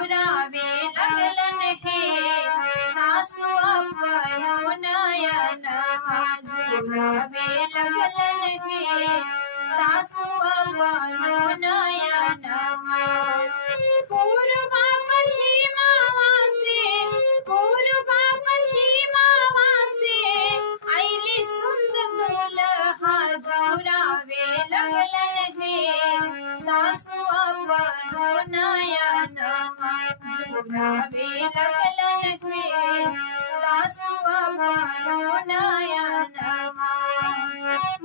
जुरावे लगलन हे सासु अपनो नयनवा जुरावे लगलन हे सासु अपनो नयनवा पूर्वा पश्चिमवा से पूर्वा पश्चिमवा से आइली सुंदर दुल्हा जुरावे लगलन हे सासु अपनो नयनवा जुरावे लगलन हे सासु अपनो नयनवा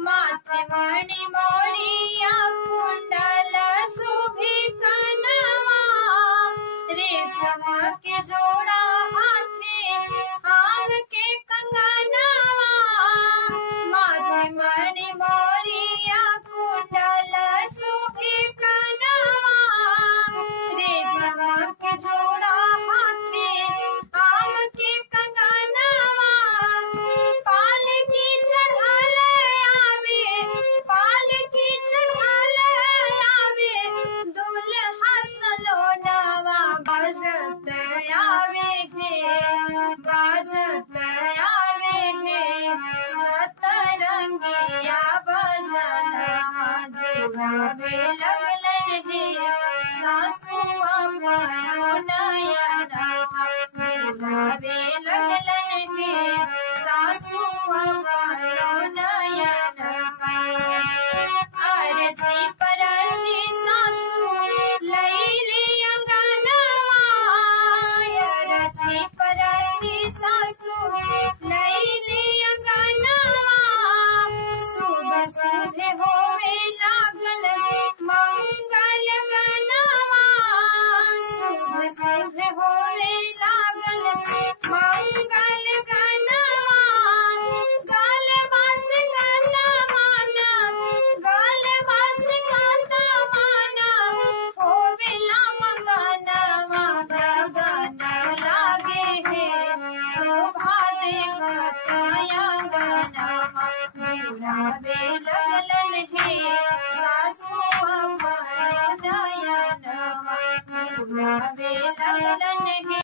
माथे मणि मोरिया कुंडल शोभे कनवा रेशम के जोड़ा हाथे आम के कंगनवा माथे मणि मोरिया कुंडल शोभे कनवा रेशम के जोड़ा हाथे आम के कंगनवा पालकी चढ़ाल आवे पालकी चढ़ाल आवे दुल्हा सलोनवा बाजत आवे हे बाजत आवे हे सतरंगिया बजनवा जुरावे लगलन हे सासु अपनो नयनवा जुरावे लगलन हे सासु अपनो नयनवा अर्जी परजी सासु लैले अंगनवा अर्जी परजी सासु लैले अंगनवा शुभ शुभ होवे लागल मंगल गनवा शुभ शुभ होवे लागल मंगल गनवा गाल बास गाता माना गाल बास गाता माना होवेला मंगनवा गगन लागे हे शोभा देखत आंगनवा जुरावे